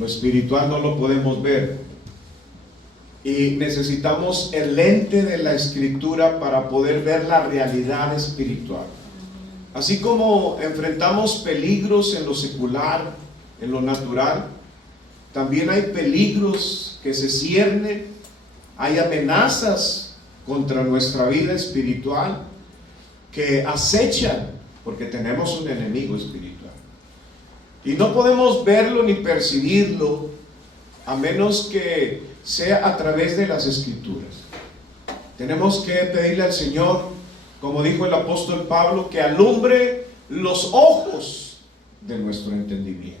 Lo espiritual no lo podemos ver. Y necesitamos el lente de la Escritura para poder ver la realidad espiritual. Así como enfrentamos peligros en lo secular, en lo natural, también hay peligros que se ciernen, hay amenazas contra nuestra vida espiritual que acechan, porque tenemos un enemigo espiritual. Y no podemos verlo ni percibirlo a menos que sea a través de las Escrituras. Tenemos que pedirle al Señor, como dijo el apóstol Pablo, que alumbre los ojos de nuestro entendimiento.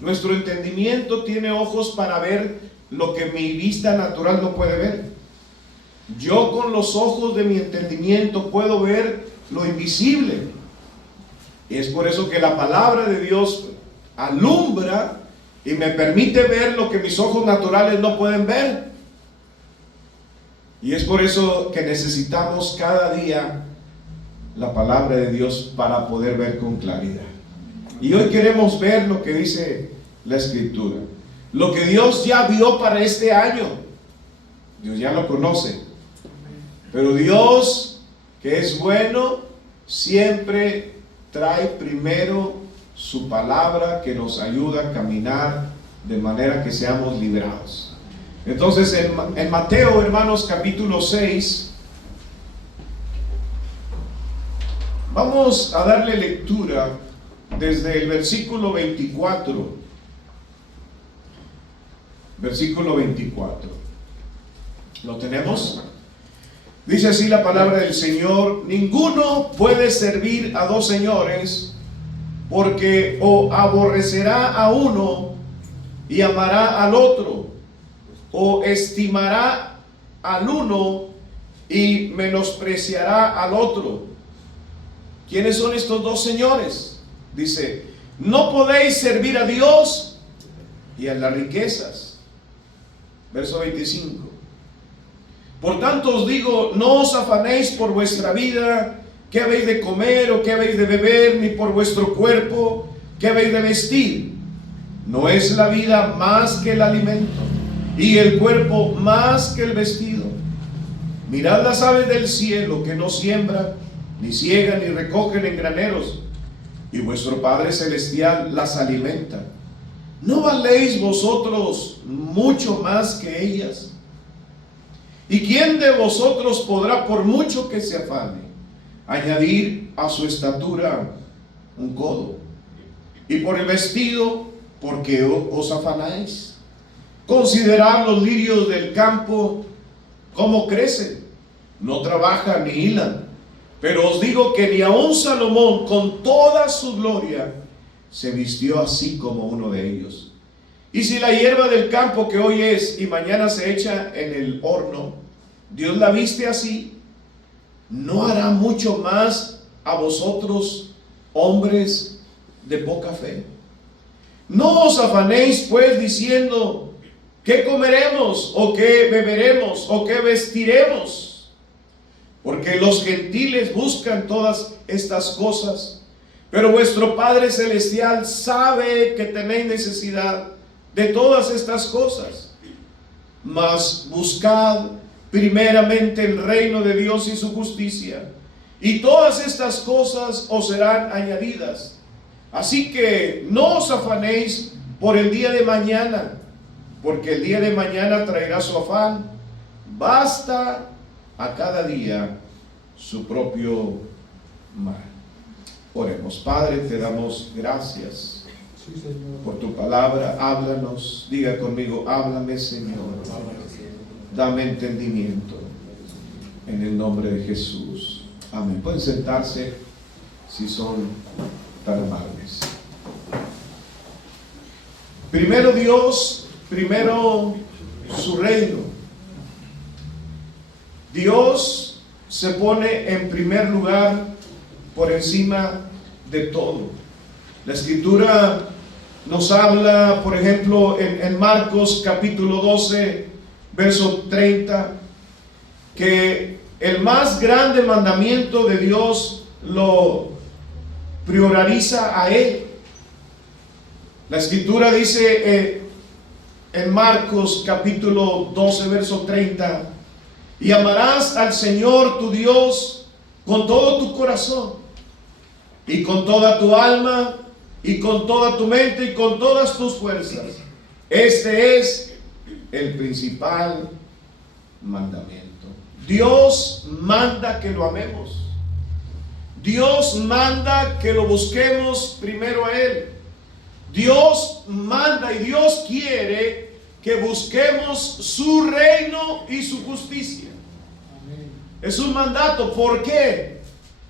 Nuestro entendimiento tiene ojos para ver lo que mi vista natural no puede ver. Yo con los ojos de mi entendimiento puedo ver lo invisible. Y es por eso que la palabra de Dios alumbra y me permite ver lo que mis ojos naturales no pueden ver. Y es por eso que necesitamos cada día la palabra de Dios para poder ver con claridad. Y hoy queremos ver lo que dice la Escritura, lo que Dios ya vio para este año. Dios ya lo conoce, pero Dios, que es bueno, siempre trae primero su palabra, que nos ayuda a caminar de manera que seamos librados. Entonces en Mateo, hermanos, capítulo 6, vamos a darle lectura desde el versículo 24. Versículo 24. ¿Lo tenemos? Dice así la palabra del Señor: ninguno puede servir a dos señores, porque o aborrecerá a uno y amará al otro, o estimará al uno y menospreciará al otro. ¿Quiénes son estos dos señores? Dice: no podéis servir a Dios y a las riquezas. Verso 25. Por tanto os digo, no os afanéis por vuestra vida, qué habéis de comer o qué habéis de beber, ni por vuestro cuerpo, qué habéis de vestir. ¿No es la vida más que el alimento, y el cuerpo más que el vestido? Mirad las aves del cielo, que no siembran, ni ciegan, ni recogen en graneros, y vuestro Padre Celestial las alimenta. ¿No valéis vosotros mucho más que ellas? ¿Y quién de vosotros podrá, por mucho que se afane, añadir a su estatura un codo? Y por el vestido, ¿por qué os afanáis? Considerad los lirios del campo, cómo crecen, no trabajan ni hilan. Pero os digo que ni aun Salomón, con toda su gloria, se vistió así como uno de ellos. Y si la hierba del campo, que hoy es y mañana se echa en el horno, Dios la viste así, ¿no hará mucho más a vosotros, hombres de poca fe? No os afanéis pues diciendo, ¿qué comeremos? ¿O qué beberemos? ¿O qué vestiremos? Porque los gentiles buscan todas estas cosas, pero vuestro Padre Celestial sabe que tenéis necesidad de todas estas cosas. Mas buscad primeramente el reino de Dios y su justicia, y todas estas cosas os serán añadidas. Así que no os afanéis por el día de mañana, porque el día de mañana traerá su afán. Basta a cada día su propio mal. Oremos. Padre, te damos gracias por tu palabra. Háblanos. Diga conmigo: háblame, Señor. Dame entendimiento, en el nombre de Jesús. Amén. Pueden sentarse si son tan amables. Primero Dios, primero su reino. Dios se pone en primer lugar por encima de todo. La Escritura nos habla, por ejemplo, en Marcos capítulo 12, verso 30, que el más grande mandamiento de Dios lo prioriza a Él. La Escritura dice en Marcos capítulo 12, verso 30. Y amarás al Señor tu Dios con todo tu corazón, y con toda tu alma, y con toda tu mente, y con todas tus fuerzas. Este es el principal mandamiento. Dios manda que lo amemos. Dios manda que lo busquemos primero a Él. Dios manda y Dios quiere que busquemos su reino y su justicia. Es un mandato. ¿Por qué?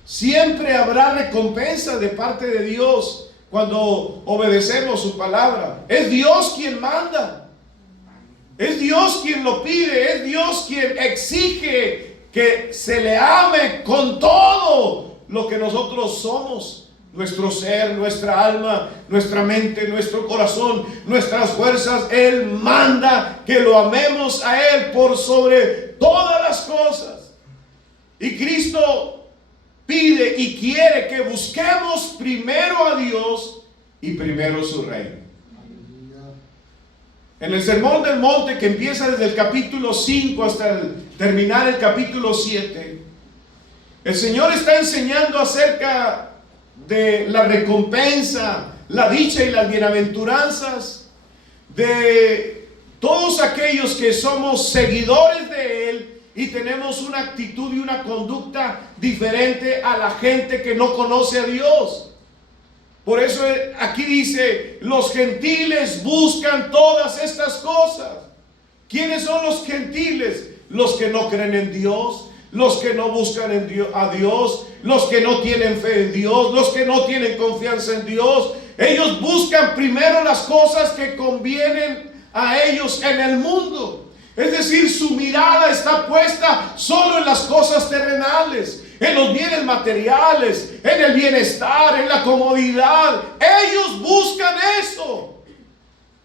Siempre habrá recompensa de parte de Dios cuando obedecemos su palabra. Es Dios quien manda. Es Dios quien lo pide. Es Dios quien exige que se le ame con todo lo que nosotros somos. Nuestro ser, nuestra alma, nuestra mente, nuestro corazón, nuestras fuerzas. Él manda que lo amemos a Él por sobre todas las cosas. Y Cristo pide y quiere que busquemos primero a Dios y primero su reino. En el Sermón del Monte, que empieza desde el capítulo 5 hasta terminar el capítulo 7, el Señor está enseñando acerca de la recompensa, la dicha y las bienaventuranzas de todos aquellos que somos seguidores de Él y tenemos una actitud y una conducta diferente a la gente que no conoce a Dios. Por eso aquí dice, los gentiles buscan todas estas cosas. ¿Quiénes son los gentiles? Los que no creen en Dios, los que no buscan a Dios, los que no tienen fe en Dios, los que no tienen confianza en Dios. Ellos buscan primero las cosas que convienen a ellos en el mundo. Es decir, su mirada está puesta solo en las cosas terrenales, en los bienes materiales, en el bienestar, en la comodidad. Ellos buscan eso.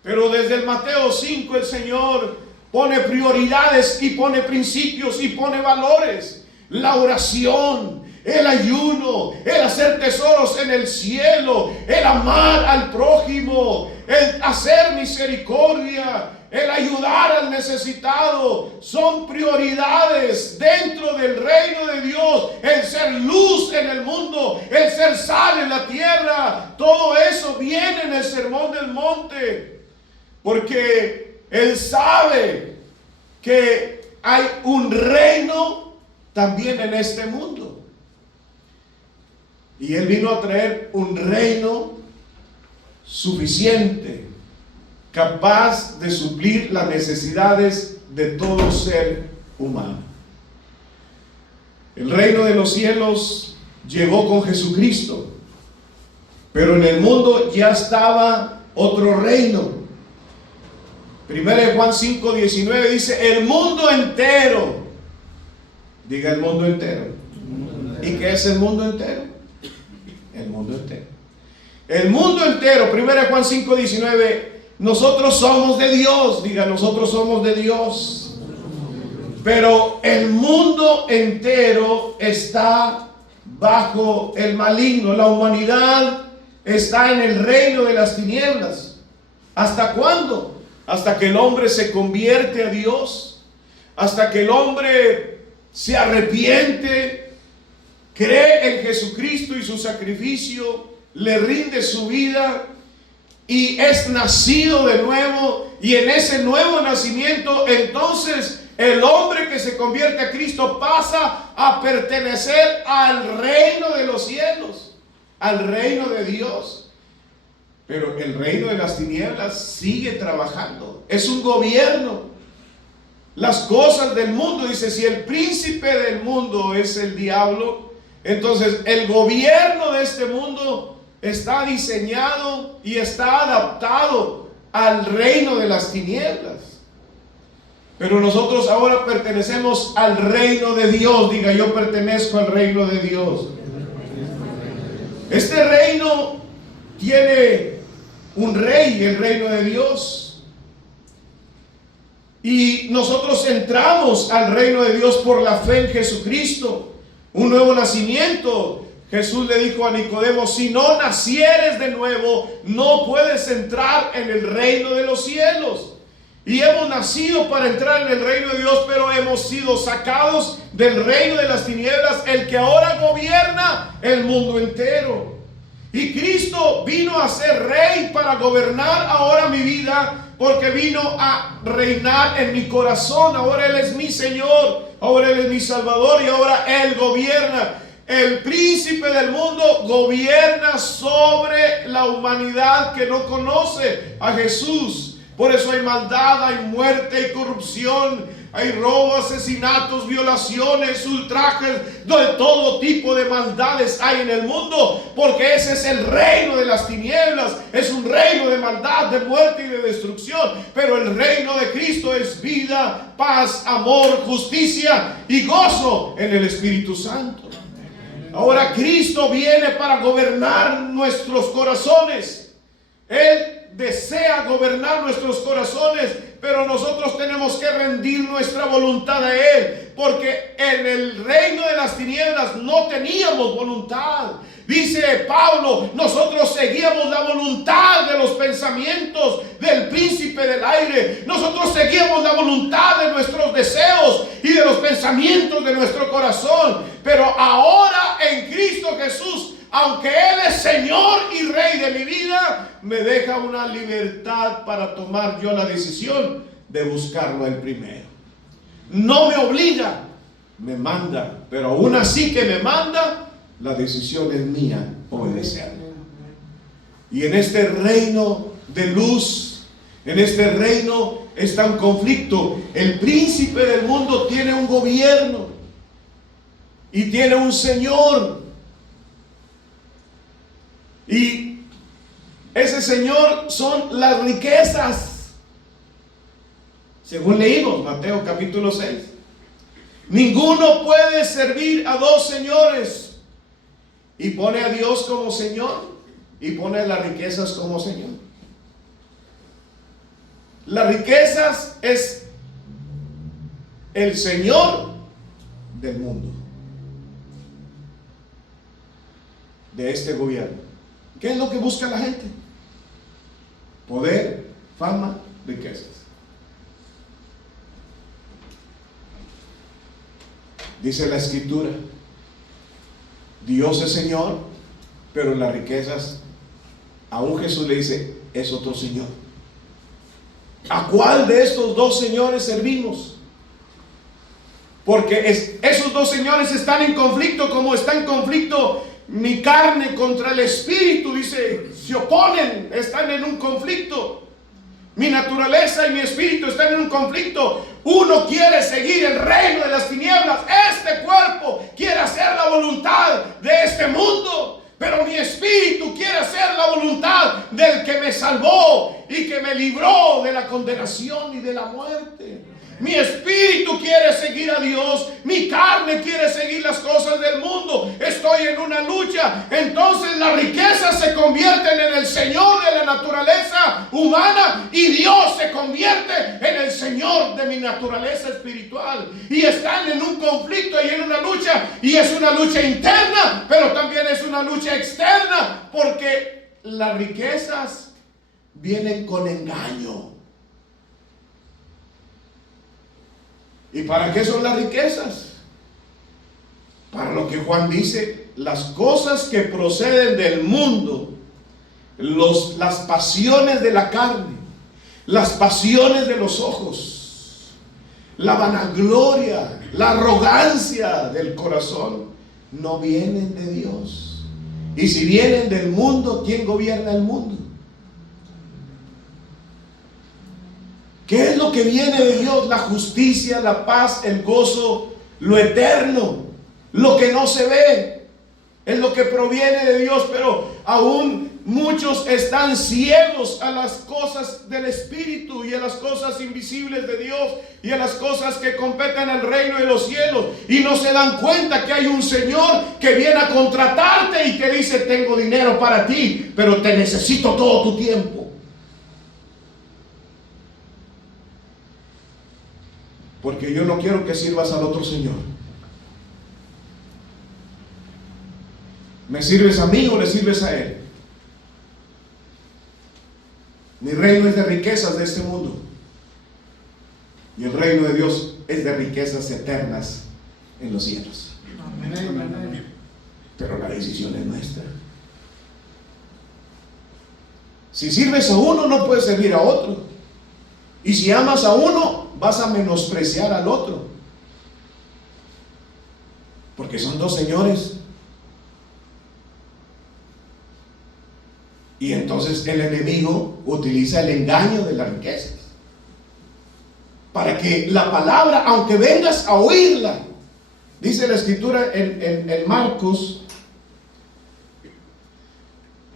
Pero desde el Mateo 5 el Señor pone prioridades y pone principios y pone valores. La oración, el ayuno, el hacer tesoros en el cielo, el amar al prójimo, el hacer misericordia, el ayudar al necesitado, son prioridades dentro del reino de Dios. El ser luz en el mundo, el ser sal en la tierra, todo eso viene en el Sermón del Monte, porque Él sabe que hay un reino también en este mundo. Y Él vino a traer un reino suficiente, capaz de suplir las necesidades de todo ser humano. El reino de los cielos llegó con Jesucristo, pero en el mundo ya estaba otro reino. Primera de Juan 5:19 dice, el mundo entero, diga el mundo entero. ¿Y qué es el mundo entero? El mundo entero. El mundo entero, primera de Juan 5:19, nosotros somos de Dios, diga, nosotros somos de Dios. Pero el mundo entero está bajo el maligno. La humanidad está en el reino de las tinieblas. ¿Hasta cuándo? Hasta que el hombre se convierte a Dios, hasta que el hombre se arrepiente, cree en Jesucristo y su sacrificio, le rinde su vida y es nacido de nuevo. Y en ese nuevo nacimiento, entonces el hombre que se convierte a Cristo pasa a pertenecer al reino de los cielos, al reino de Dios. Pero el reino de las tinieblas sigue trabajando. Es un gobierno. Las cosas del mundo, dice, si el príncipe del mundo es el diablo, entonces el gobierno de este mundo está diseñado y está adaptado al reino de las tinieblas. Pero nosotros ahora pertenecemos al reino de Dios. Diga, yo pertenezco al reino de Dios. Este reino tiene un rey, el reino de Dios. Y nosotros entramos al reino de Dios por la fe en Jesucristo. Un nuevo nacimiento. Jesús le dijo a Nicodemo, si no nacieres de nuevo, no puedes entrar en el reino de los cielos. Y hemos nacido para entrar en el reino de Dios, pero hemos sido sacados del reino de las tinieblas, el que ahora gobierna el mundo entero. Y Cristo vino a ser rey para gobernar ahora mi vida, porque vino a reinar en mi corazón. Ahora Él es mi Señor, ahora Él es mi Salvador y ahora Él gobierna. El príncipe del mundo gobierna sobre la humanidad que no conoce a Jesús. Por eso hay maldad, hay muerte, hay corrupción, hay robo, asesinatos, violaciones, ultrajes, de todo tipo de maldades hay en el mundo, porque ese es el reino de las tinieblas, es un reino de maldad, de muerte y de destrucción. Pero el reino de Cristo es vida, paz, amor, justicia y gozo en el Espíritu Santo. Ahora Cristo viene para gobernar nuestros corazones. Él desea gobernar nuestros corazones, pero nosotros tenemos que rendir nuestra voluntad a Él, porque en el reino de las tinieblas no teníamos voluntad. Dice Pablo, nosotros seguíamos la voluntad de los pensamientos del príncipe del aire. Nosotros seguíamos la voluntad de nuestros deseos y de los pensamientos de nuestro corazón. Pero ahora en Cristo Jesús, aunque Él es Señor y Rey de mi vida, me deja una libertad para tomar yo la decisión de buscarlo Él primero. No me obliga, me manda, pero aún así que me manda, la decisión es mía, obedecerle. Y en este reino de luz, en este reino está un conflicto. El príncipe del mundo tiene un gobierno y tiene un Señor. Y ese Señor son las riquezas, según leímos Mateo capítulo 6. Ninguno puede servir a dos señores. Y pone a Dios como Señor y pone las riquezas como Señor. Las riquezas es el Señor del mundo, de este gobierno. ¿Qué es lo que busca la gente? Poder, fama, riquezas. Dice la Escritura, Dios es Señor, pero las riquezas, aún Jesús le dice, es otro Señor. ¿A cuál de estos dos señores servimos? Porque esos dos señores están en conflicto, como está en conflicto mi carne contra el espíritu. Dice, se oponen, están en un conflicto. Mi naturaleza y mi espíritu están en un conflicto. Uno quiere seguir el reino de las tinieblas. Este cuerpo quiere hacer la voluntad de este mundo, pero mi espíritu quiere hacer la voluntad del que me salvó y que me libró de la condenación y de la muerte. Mi espíritu quiere seguir a Dios, mi carne quiere seguir las cosas del mundo. Estoy en una lucha. Entonces las riquezas se convierten en el Señor de la naturaleza humana y Dios se convierte en el Señor de mi naturaleza espiritual. Y están en un conflicto y en una lucha, y es una lucha interna, pero también es una lucha externa, porque las riquezas vienen con engaño. ¿Y para qué son las riquezas? Para lo que Juan dice, las cosas que proceden del mundo, las pasiones de la carne, las pasiones de los ojos, la vanagloria, la arrogancia del corazón, no vienen de Dios. Y si vienen del mundo, ¿quién gobierna el mundo? ¿Qué es lo que viene de Dios? La justicia, la paz, el gozo, lo eterno, lo que no se ve, es lo que proviene de Dios. Pero aún muchos están ciegos a las cosas del Espíritu y a las cosas invisibles de Dios y a las cosas que competen al reino de los cielos, y no se dan cuenta que hay un Señor que viene a contratarte y te dice: tengo dinero para ti, pero te necesito todo tu tiempo. Porque yo no quiero que sirvas al otro Señor. ¿Me sirves a mí o le sirves a Él? Mi reino es de riquezas de este mundo. Y el reino de Dios es de riquezas eternas en los cielos. Amén. Pero la decisión es nuestra. Si sirves a uno, no puedes servir a otro. Y si amas a uno, vas a menospreciar al otro. Porque son dos señores. Y entonces el enemigo utiliza el engaño de las riquezas para que la palabra, aunque vengas a oírla, dice la escritura en Marcos,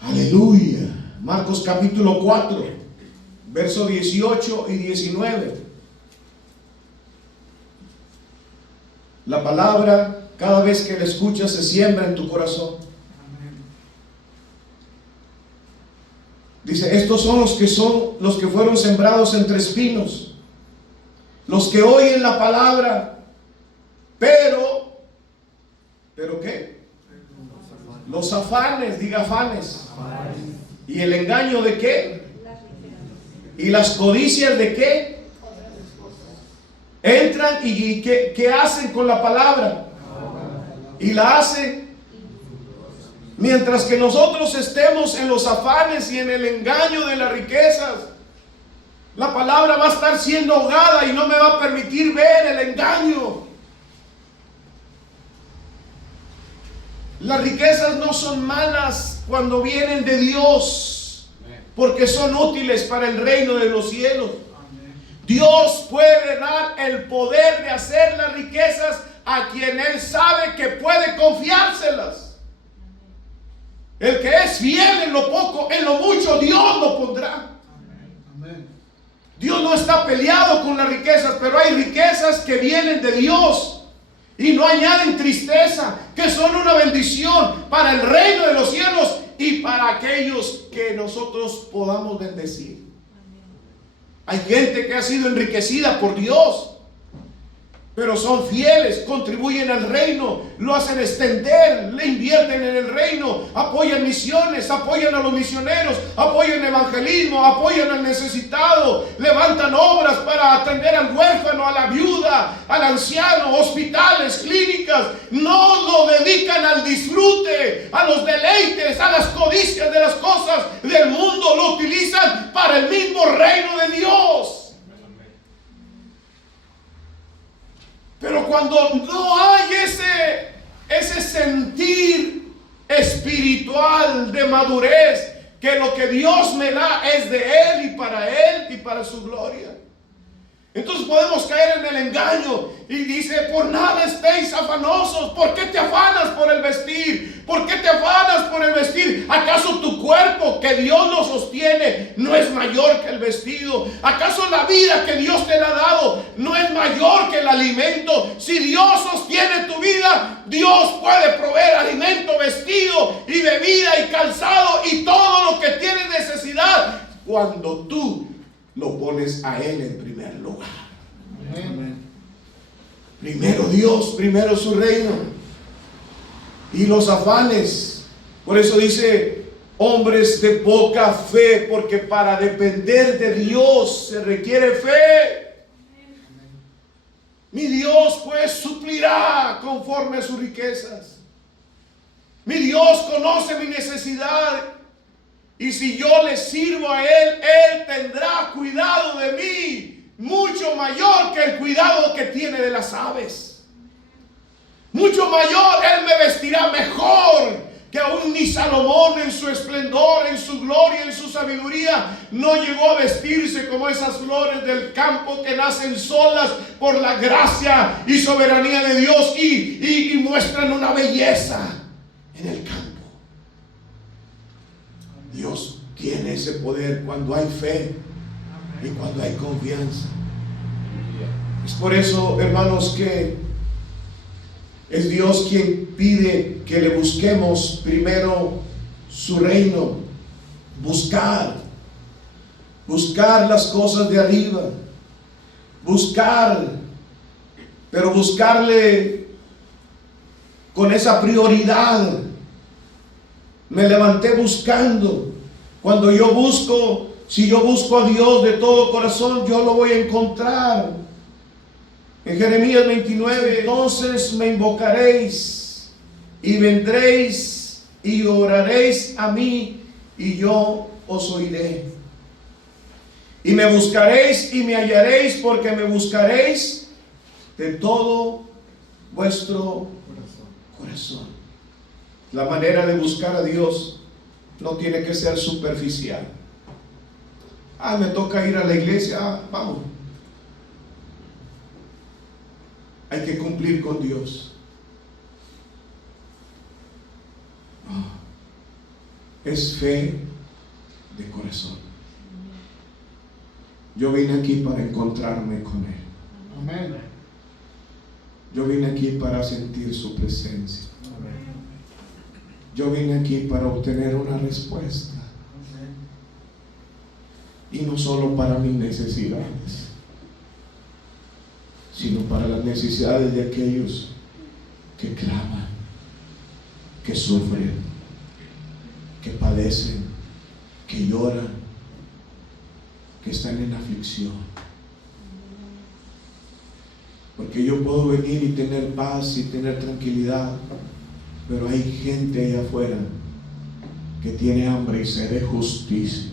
aleluya, Marcos capítulo 4, versos 18 y 19. La palabra, cada vez que la escuchas, se siembra en tu corazón. Dice, estos son los que fueron sembrados entre espinos, los que oyen la palabra, pero ¿qué? Los afanes, diga afanes. ¿Y el engaño de qué? ¿Y las codicias de qué? Entran y ¿qué hacen con la palabra? Y la hacen. Mientras que nosotros estemos en los afanes y en el engaño de las riquezas, la palabra va a estar siendo ahogada y no me va a permitir ver el engaño. Las riquezas no son malas cuando vienen de Dios, porque son útiles para el reino de los cielos. Dios puede dar el poder de hacer las riquezas a quien Él sabe que puede confiárselas. El que es fiel en lo poco, en lo mucho, Dios lo pondrá. Dios no está peleado con las riquezas, pero hay riquezas que vienen de Dios y no añaden tristeza, que son una bendición para el reino de los cielos y para aquellos que nosotros podamos bendecir. Hay gente que ha sido enriquecida por Dios, pero son fieles, contribuyen al reino, lo hacen extender, le invierten en el reino, apoyan misiones, apoyan a los misioneros, apoyan evangelismo, apoyan al necesitado, levantan obras para atender al huérfano, a la viuda, al anciano, hospitales, clínicas. No lo dedican al disfrute, a los deleites, a las codicias de las cosas del mundo, lo utilizan para el mismo reino de Dios. Pero cuando no hay ese sentir espiritual de madurez, que lo que Dios me da es de Él y para su gloria, entonces podemos caer en el engaño. Y dice, por nada estéis afanosos. ¿Por qué te afanas por el vestir? ¿Por qué te afanas por el vestir? ¿Acaso tu cuerpo que Dios lo sostiene no es mayor que el vestido? ¿Acaso la vida que Dios te ha dado no es mayor que el alimento? Si Dios sostiene tu vida, Dios puede proveer alimento, vestido y bebida y calzado y todo lo que tienes necesidad cuando tú lo pones a Él en primer lugar. Amén. Primero Dios, primero su reino. Y los afanes. Por eso dice, hombres de poca fe, porque para depender de Dios se requiere fe. Mi Dios pues suplirá conforme a sus riquezas. Mi Dios conoce mi necesidad. Y si yo le sirvo a Él, Él tendrá cuidado de mí, mucho mayor que el cuidado que tiene de las aves. Mucho mayor, Él me vestirá mejor que aún ni Salomón en su esplendor, en su gloria, en su sabiduría, no llegó a vestirse como esas flores del campo que nacen solas por la gracia y soberanía de Dios y muestran una belleza en el campo. Dios tiene ese poder cuando hay fe y cuando hay confianza. Es por eso, hermanos, que es Dios quien pide que le busquemos primero su reino. Buscar las cosas de arriba. Pero buscarle con esa prioridad. Me levanté buscando. Cuando yo busco, si yo busco a Dios de todo corazón, yo lo voy a encontrar. En Jeremías 29, entonces me invocaréis y vendréis y oraréis a mí y yo os oiré. Y me buscaréis y me hallaréis, porque me buscaréis de todo vuestro corazón. La manera de buscar a Dios no tiene que ser superficial. Me toca ir a la iglesia, vamos. Hay que cumplir con Dios. Es fe de corazón. Yo vine aquí para encontrarme con Él. Amén. Yo vine aquí para sentir su presencia. Yo vine aquí para obtener una respuesta. Y no solo para mis necesidades, sino para las necesidades de aquellos que claman, que sufren, que padecen, que lloran, que están en aflicción. Porque yo puedo venir y tener paz y tener tranquilidad, pero hay gente allá afuera que tiene hambre y sed de justicia,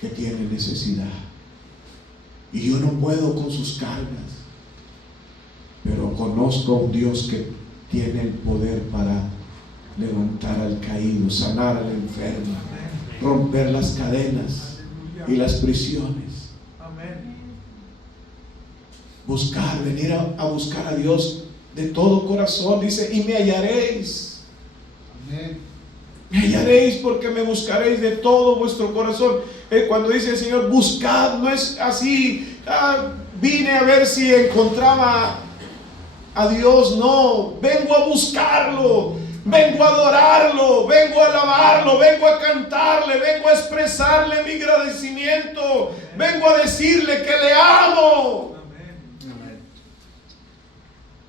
que tiene necesidad. Y yo no puedo con sus cargas, pero conozco a un Dios que tiene el poder para levantar al caído, sanar al enfermo, romper las cadenas y las prisiones. Buscar, venir a buscar a Dios de todo corazón. Dice, y me hallaréis. Me hallaréis porque me buscaréis de todo vuestro corazón. Cuando dice el Señor, buscad, no es así, vine a ver si encontraba a Dios. No, vengo a buscarlo, vengo a adorarlo, vengo a alabarlo, vengo a cantarle, vengo a expresarle mi agradecimiento, vengo a decirle que le amo.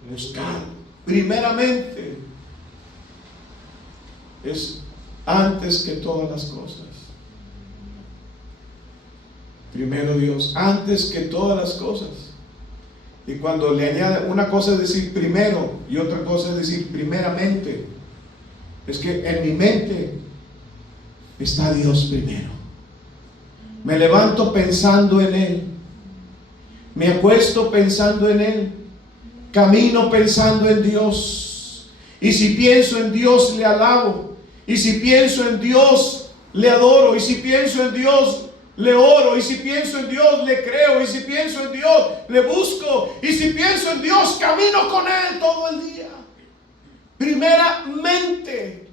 Buscar primeramente es antes que todas las cosas. Primero Dios, antes que todas las cosas. Y cuando le añade, una cosa es decir primero y otra cosa es decir primeramente, es que en mi mente está Dios primero. Me levanto pensando en Él, me acuesto pensando en Él, camino pensando en Dios. Y si pienso en Dios, le alabo. Y si pienso en Dios, le adoro. Y si pienso en Dios, le oro. Y si pienso en Dios, le creo. Y si pienso en Dios, le busco. Y si pienso en Dios, camino con Él todo el día. Primeramente.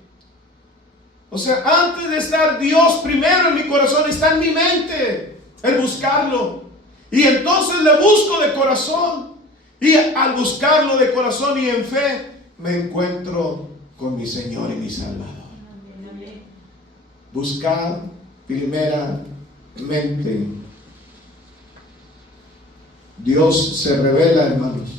O sea, antes de estar Dios primero en mi corazón, está en mi mente el buscarlo. Y entonces le busco de corazón. Y al buscarlo de corazón y en fe, me encuentro con mi Señor y mi Salvador. Buscar primeramente. Dios se revela, hermanos.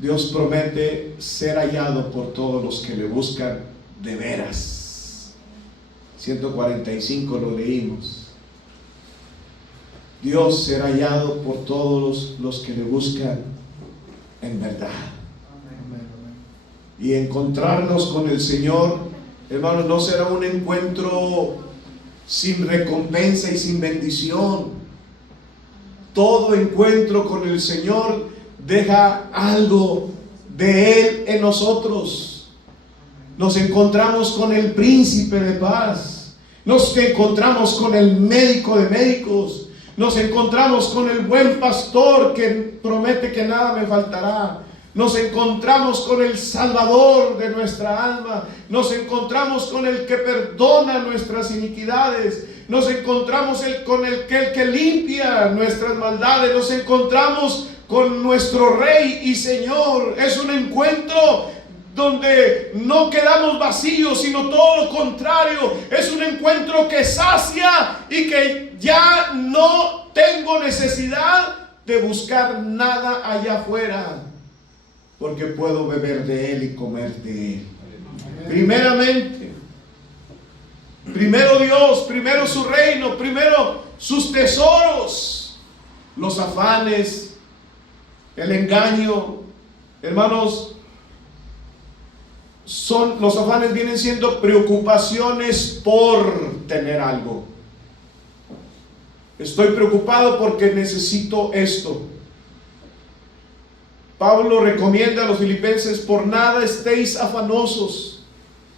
Dios promete ser hallado por todos los que le buscan de veras. 145 lo leímos. Dios será hallado por todos los que le buscan en verdad. Y encontrarnos con el Señor, hermanos, no será un encuentro sin recompensa y sin bendición. Todo encuentro con el Señor deja algo de Él en nosotros. Nos encontramos con el príncipe de paz. Nos encontramos con el médico de médicos. Nos encontramos con el buen pastor que promete que nada me faltará. Nos encontramos con el Salvador de nuestra alma. Nos encontramos con el que perdona nuestras iniquidades. Nos encontramos con el que limpia nuestras maldades. Nos encontramos con nuestro Rey y Señor. Es un encuentro donde no quedamos vacíos, sino todo lo contrario. Es un encuentro que sacia y que ya no tengo necesidad de buscar nada allá afuera, porque puedo beber de Él y comer de Él. Primeramente, primero Dios, primero su reino, primero sus tesoros. los afanes, el engaño. Hermanos, los afanes vienen siendo preocupaciones por tener algo. Estoy preocupado porque necesito esto. Pablo recomienda a los filipenses: por nada estéis afanosos,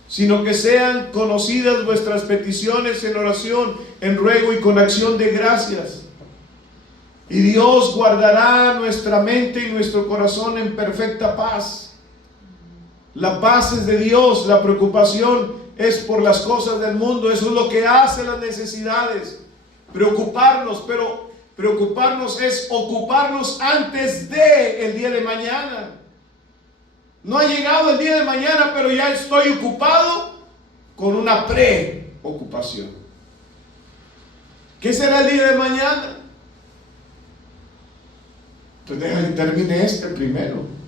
sino que sean conocidas vuestras peticiones en oración, en ruego y con acción de gracias. Y Dios guardará nuestra mente y nuestro corazón en perfecta paz. La paz es de Dios, la preocupación es por las cosas del mundo. Eso es lo que hace las necesidades. Preocuparnos, pero preocuparnos es ocuparnos antes de el día de mañana. No ha llegado el día de mañana, pero ya estoy ocupado con una preocupación. ¿Qué será el día de mañana? Pues déjame termine primero.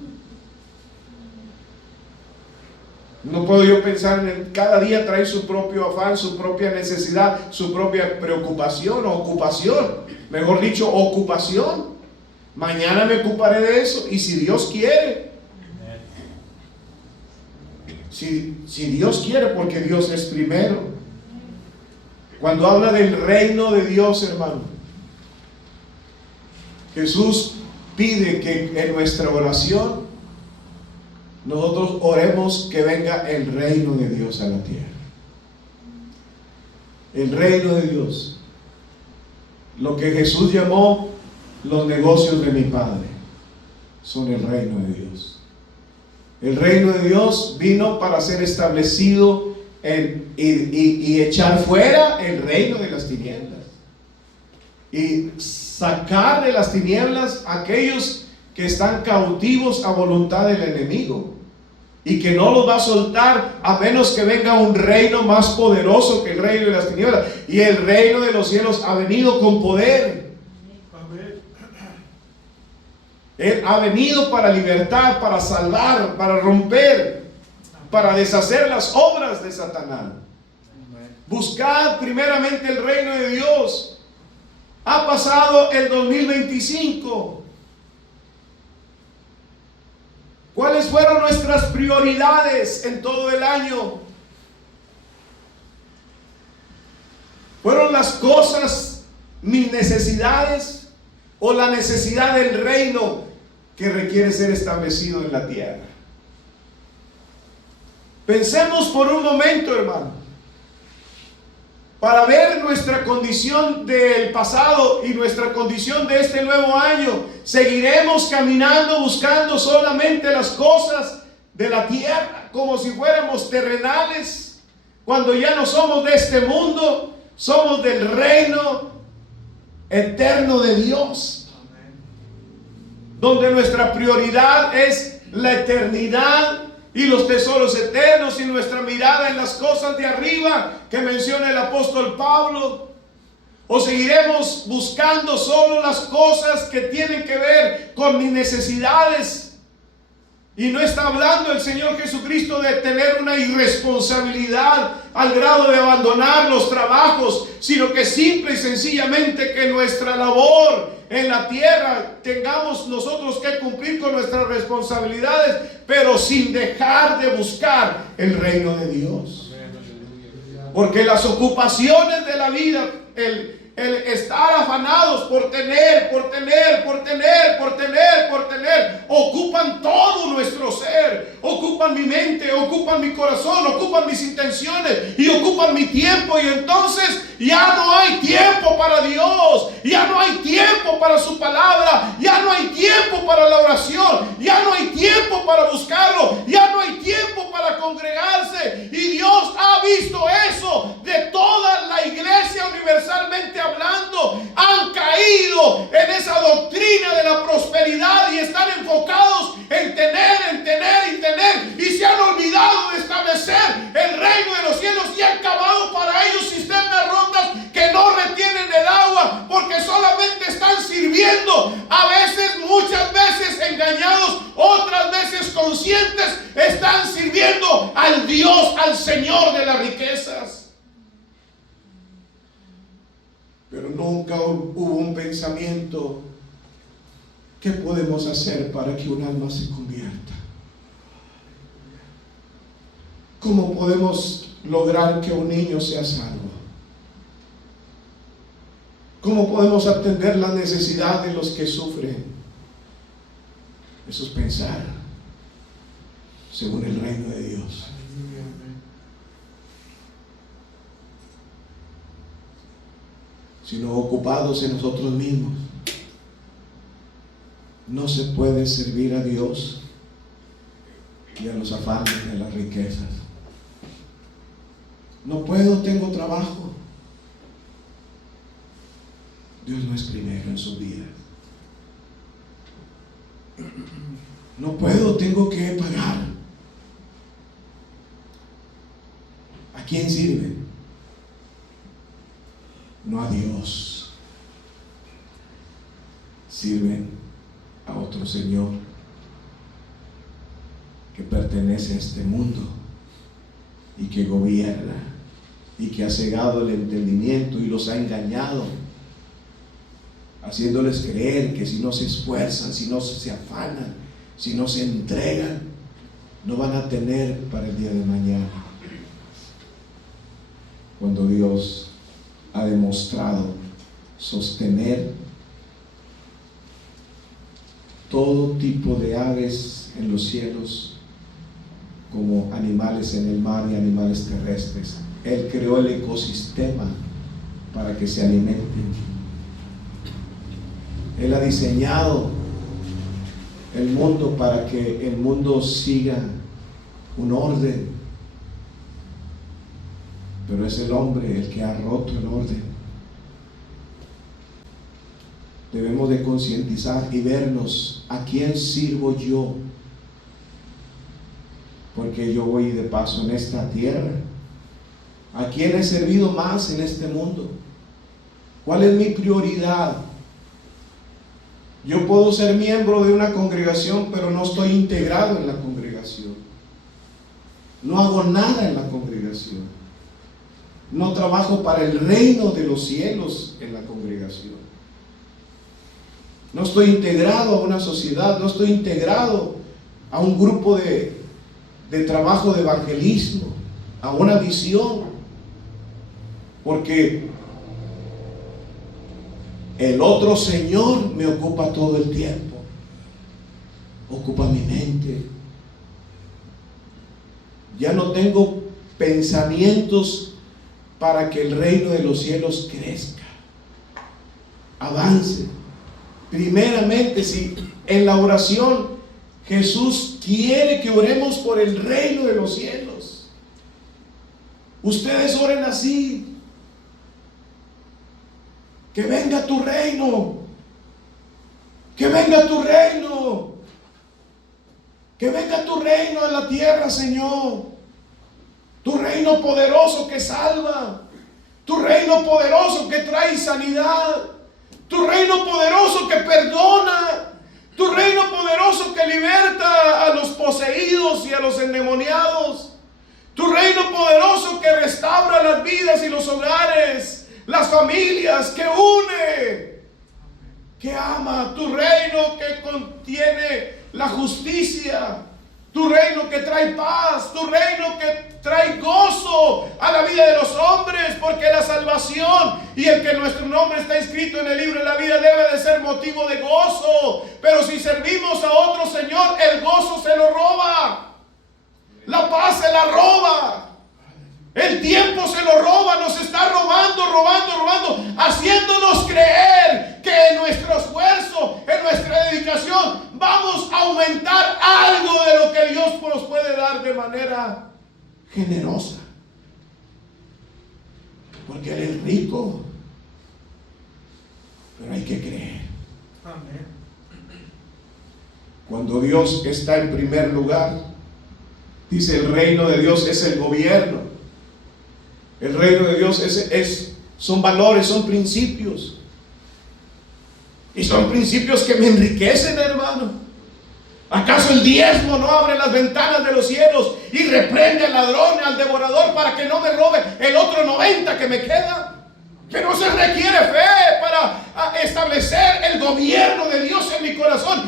No puedo yo pensar en cada día traer su propio afán, su propia necesidad, su propia preocupación o ocupación. Mejor dicho, ocupación. Mañana me ocuparé de eso, y si Dios quiere. Si Dios quiere, porque Dios es primero. Cuando habla del reino de Dios, hermano, Jesús pide que en nuestra oración nosotros oremos que venga el reino de Dios a la tierra. El reino de Dios. Lo que Jesús llamó los negocios de mi Padre son el reino de Dios. El reino de Dios vino para ser establecido y echar fuera el reino de las tinieblas. Y sacar de las tinieblas a aquellos que están cautivos a voluntad del enemigo, y que no los va a soltar a menos que venga un reino más poderoso que el reino de las tinieblas. Y el reino de los cielos ha venido con poder. Él ha venido para libertar, para salvar, para romper, para deshacer las obras de Satanás. Buscad primeramente el reino de Dios. Ha pasado el 2025. ¿Cuáles fueron nuestras prioridades en todo el año? ¿Fueron las cosas, mis necesidades, o la necesidad del reino que requiere ser establecido en la tierra? Pensemos por un momento, hermano, para ver nuestra condición del pasado y nuestra condición de este nuevo año. ¿Seguiremos caminando buscando solamente las cosas de la tierra como si fuéramos terrenales, cuando ya no somos de este mundo, somos del reino eterno de Dios, donde nuestra prioridad es la eternidad y los tesoros eternos, y nuestra mirada en las cosas de arriba que menciona el apóstol Pablo? ¿O seguiremos buscando solo las cosas que tienen que ver con mis necesidades? Y no está hablando el Señor Jesucristo de tener una irresponsabilidad al grado de abandonar los trabajos, sino que simple y sencillamente que nuestra labor en la tierra tengamos nosotros que cumplir con nuestras responsabilidades, pero sin dejar de buscar el reino de Dios. Porque las ocupaciones de la vida, el estar afanados por tener, ocupan todo nuestro ser, ocupan mi mente, ocupan mi corazón, ocupan mis intenciones y ocupan mi tiempo. Y entonces ya no hay tiempo para Dios, ya no hay tiempo para su palabra, ya no hay tiempo para la oración, ya no hay tiempo para buscarlo, ya no hay tiempo para congregarse. Y Dios ha visto eso de toda la iglesia universalmente hablando. Han caído en esa doctrina de la prosperidad y están enfocados en tener, y se han olvidado de establecer el reino de los cielos, y han cavado para ellos cisternas rotas que no retienen el agua, porque solamente están sirviendo, a veces, muchas veces engañados, otras veces conscientes, están sirviendo al Dios, al Señor de las riquezas. Pero nunca hubo un pensamiento ¿Qué podemos hacer para que un alma se convierta? ¿Cómo podemos lograr que un niño sea salvo? ¿Cómo podemos atender la necesidad de los que sufren? Eso es pensar según el reino de Dios. Sino ocupados en nosotros mismos. No se puede servir a Dios y a los afanes de las riquezas. No puedo, tengo trabajo. Dios no es primero en su vida. No puedo, tengo que pagar. ¿A quién sirve? No a Dios. Sirven a otro señor que pertenece a este mundo y que gobierna y que ha cegado el entendimiento y los ha engañado, haciéndoles creer que si no se esfuerzan, si no se afanan, si no se entregan, no van a tener para el día de mañana, cuando Dios ha demostrado sostener todo tipo de aves en los cielos, como animales en el mar y animales terrestres. Él creó el ecosistema para que se alimenten. Él ha diseñado el mundo para que el mundo siga un orden, pero es el hombre el que ha roto el orden. Debemos de concientizar y vernos: ¿a quién sirvo yo? Porque yo voy de paso en esta tierra. ¿A quién he servido más en este mundo? ¿Cuál es mi prioridad? Yo puedo ser miembro de una congregación, pero no estoy integrado en la congregación. No hago nada en la congregación. No trabajo para el reino de los cielos en la congregación. No estoy integrado a una sociedad, no estoy integrado a un grupo de trabajo de evangelismo, a una visión, porque el otro Señor me ocupa todo el tiempo, ocupa mi mente. Ya no tengo pensamientos para que el reino de los cielos crezca, avance. Primeramente, si en la oración Jesús quiere que oremos por el reino de los cielos, ustedes oren así: que venga tu reino, que venga tu reino, que venga tu reino en la tierra, Señor. Tu reino poderoso que salva, tu reino poderoso que trae sanidad, tu reino poderoso que perdona, tu reino poderoso que liberta a los poseídos y a los endemoniados, tu reino poderoso que restaura las vidas y los hogares, las familias, que une, que ama, tu reino que contiene la justicia, tu reino que trae paz, tu reino que trae gozo a la vida de los hombres, porque la salvación y el que nuestro nombre está escrito en el libro de la vida debe de ser motivo de gozo. Pero si servimos a otro Señor, el gozo se lo roba, la paz se la roba, el tiempo se lo roba, nos está robando, haciéndonos creer que en nuestro esfuerzo, en nuestra dedicación, vamos a aumentar algo de lo que Dios nos puede dar de manera generosa. Porque Él es rico, pero hay que creer. Amén. Cuando Dios está en primer lugar, dice: el reino de Dios es el gobierno. El reino de Dios son valores, son principios. Y son principios que me enriquecen, hermano. ¿Acaso el diezmo no abre las ventanas de los cielos y reprende al ladrón, al devorador, para que no me robe el otro 90 que me queda? Que no se requiere fe para establecer el gobierno de Dios en mi corazón.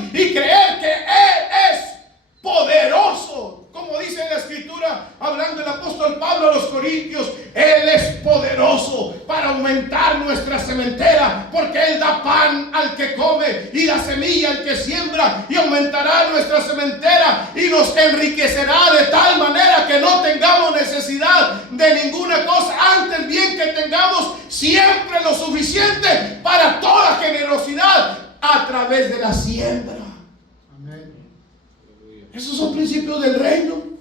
aumentar nuestra sementera, porque Él da pan al que come y da semilla al que siembra, y aumentará nuestra sementera y nos enriquecerá de tal manera que no tengamos necesidad de ninguna cosa, antes bien que tengamos siempre lo suficiente para toda generosidad a través de la siembra. Amén. Esos son principios del reino.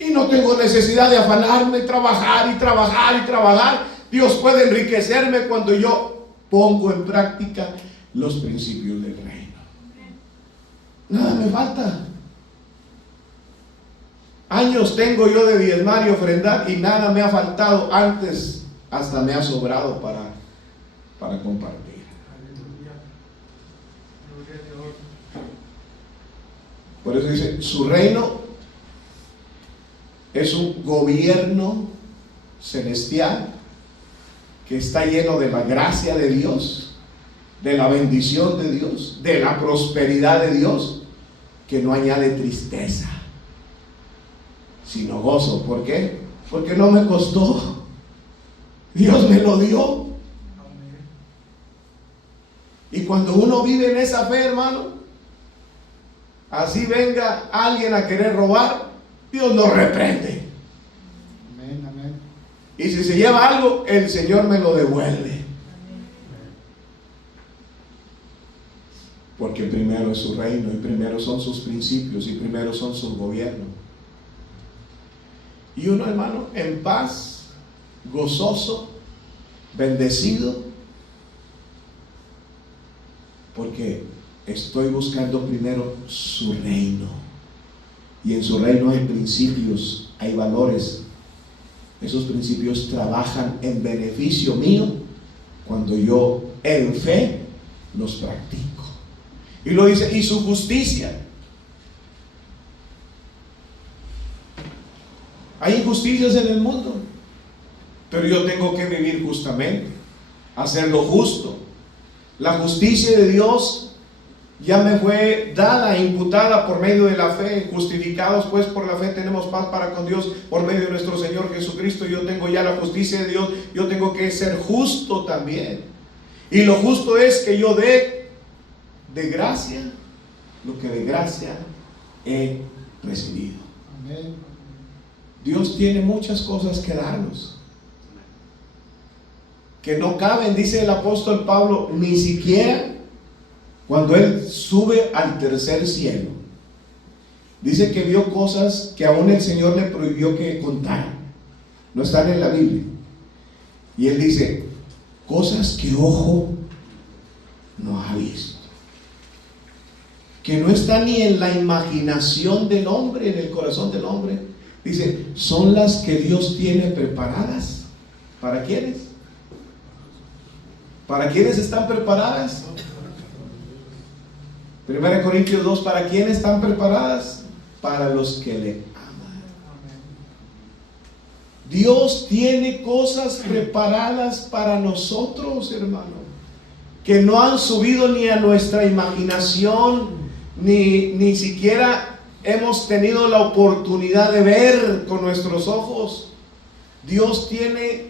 Y no tengo necesidad de afanarme, trabajar y trabajar y trabajar. Dios puede enriquecerme cuando yo pongo en práctica los principios del reino. Nada me falta. Años tengo yo de diezmar y ofrendar y nada me ha faltado. Antes hasta me ha sobrado para compartir. Por eso dice, su reino es un gobierno celestial que está lleno de la gracia de Dios, de la bendición de Dios, de la prosperidad de Dios, que no añade tristeza, sino gozo. ¿Por qué? Porque no me costó. Dios me lo dio. Y cuando uno vive en esa fe, hermano, así venga alguien a querer robar, Dios lo reprende. Amén, amén. Y si se lleva algo, el Señor me lo devuelve. Porque primero es su reino, y primero son sus principios, y primero son su gobierno. Y uno, hermano, en paz, gozoso, bendecido, porque estoy buscando primero su reino. Y en su reino hay principios, hay valores. Esos principios trabajan en beneficio mío cuando yo en fe los practico. Y lo dice, y su justicia. Hay injusticias en el mundo, pero yo tengo que vivir justamente, hacer lo justo. La justicia de Dios ya me fue dada, imputada por medio de la fe. Justificados pues por la fe tenemos paz para con Dios por medio de nuestro Señor Jesucristo. Yo tengo ya la justicia de Dios. Yo tengo que ser justo también. Y lo justo es que yo dé de gracia lo que de gracia he recibido. Amén. Dios tiene muchas cosas que darnos, que no caben, dice el apóstol Pablo, ni siquiera cuando él sube al tercer cielo. Dice que vio cosas que aún el Señor le prohibió que contara. No están en la Biblia. Y él dice, cosas que ojo no ha visto, que no está ni en la imaginación del hombre, en el corazón del hombre. Dice, son las que Dios tiene preparadas. ¿Para quiénes? ¿Para quiénes están preparadas? 1 Corintios 2, ¿para quiénes están preparadas? Para los que le aman. Dios tiene cosas preparadas para nosotros, hermano, que no han subido ni a nuestra imaginación, ni siquiera hemos tenido la oportunidad de ver con nuestros ojos. Dios tiene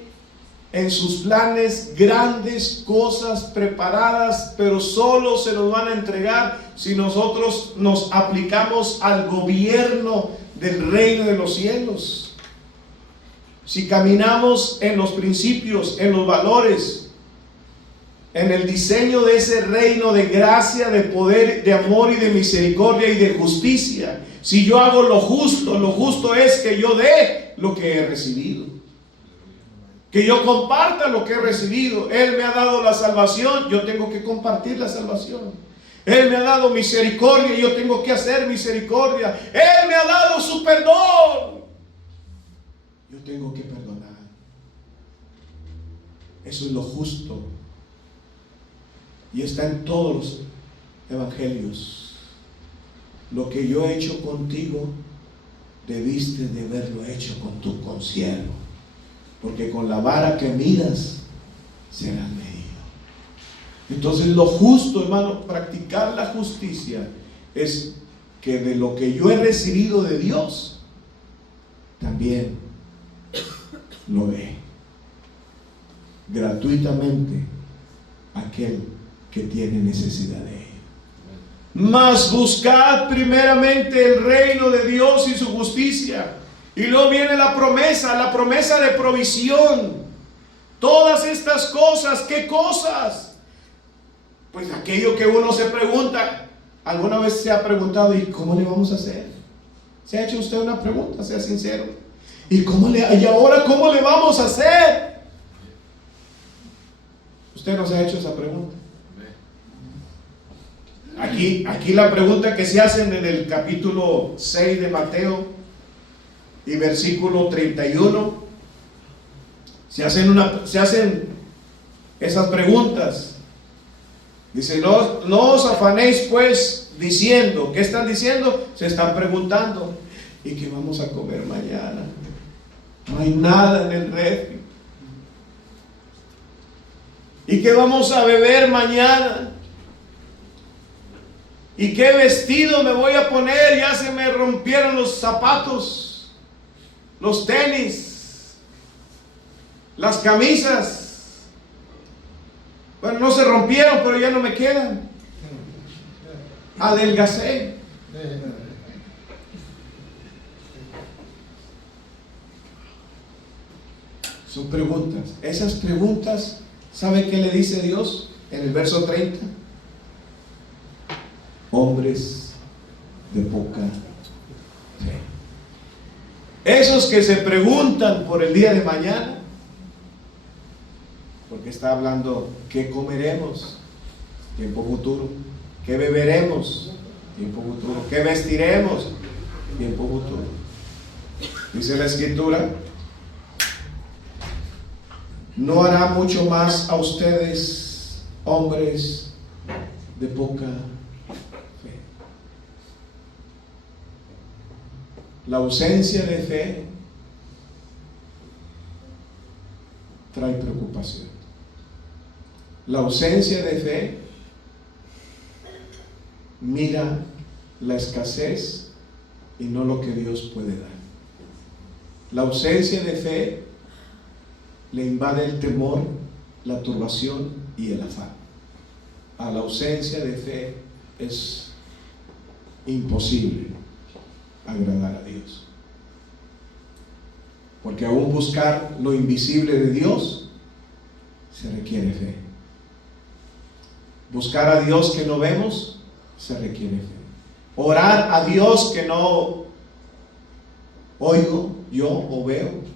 en sus planes grandes cosas preparadas, pero solo se nos van a entregar si nosotros nos aplicamos al gobierno del reino de los cielos. Si caminamos en los principios, en los valores, en el diseño de ese reino de gracia, de poder, de amor y de misericordia y de justicia. Si yo hago lo justo es que yo dé lo que he recibido, que yo comparta lo que he recibido. Él me ha dado la salvación, yo tengo que compartir la salvación. Él me ha dado misericordia y yo tengo que hacer misericordia. Él me ha dado su perdón, yo tengo que perdonar. Eso es lo justo, y está en todos los evangelios. Lo que yo he hecho contigo, debiste de haberlo hecho con tu consiervo, porque con la vara que midas serás medido. Entonces lo justo, hermano, practicar la justicia, es que de lo que yo he recibido de Dios, también lo dé. gratuitamente aquel que tiene necesidad de ello. Mas buscad primeramente el reino de Dios y su justicia, y luego viene la promesa de provisión. Todas estas cosas, ¿qué cosas? Pues aquello que uno se pregunta. ¿Alguna vez se ha preguntado, ¿y cómo le vamos a hacer? ¿Se ha hecho usted una pregunta? Sea sincero. ¿Y ahora cómo le vamos a hacer? Usted no se ha hecho esa pregunta. Aquí la pregunta que se hacen en el capítulo 6 de Mateo y versículo 31, se hacen esas preguntas. Dice, no os afanéis pues diciendo. ¿Qué están diciendo? Se están preguntando, ¿y qué vamos a comer mañana? No hay nada en el refri. ¿Y qué vamos a beber mañana? ¿Y qué vestido me voy a poner? Ya se me rompieron los zapatos, los tenis, las camisas. Bueno, no se rompieron, pero ya no me quedan. Adelgacé. Son preguntas. Esas preguntas, ¿sabe qué le dice Dios en el verso 30? Hombres de poca fe. Esos que se preguntan por el día de mañana, porque está hablando, ¿qué comeremos? Tiempo futuro. ¿Qué beberemos? Tiempo futuro. ¿Qué vestiremos? Tiempo futuro. Dice la Escritura, no hará mucho más a ustedes, hombres de poca fe. La ausencia de fe trae preocupación. La ausencia de fe mira la escasez y no lo que Dios puede dar. La ausencia de fe le invade el temor, la turbación y el afán. A la ausencia de fe es imposible agradar a Dios. Porque aún buscar lo invisible de Dios se requiere fe. Buscar a Dios que no vemos se requiere fe. Orar a Dios que no oigo yo o veo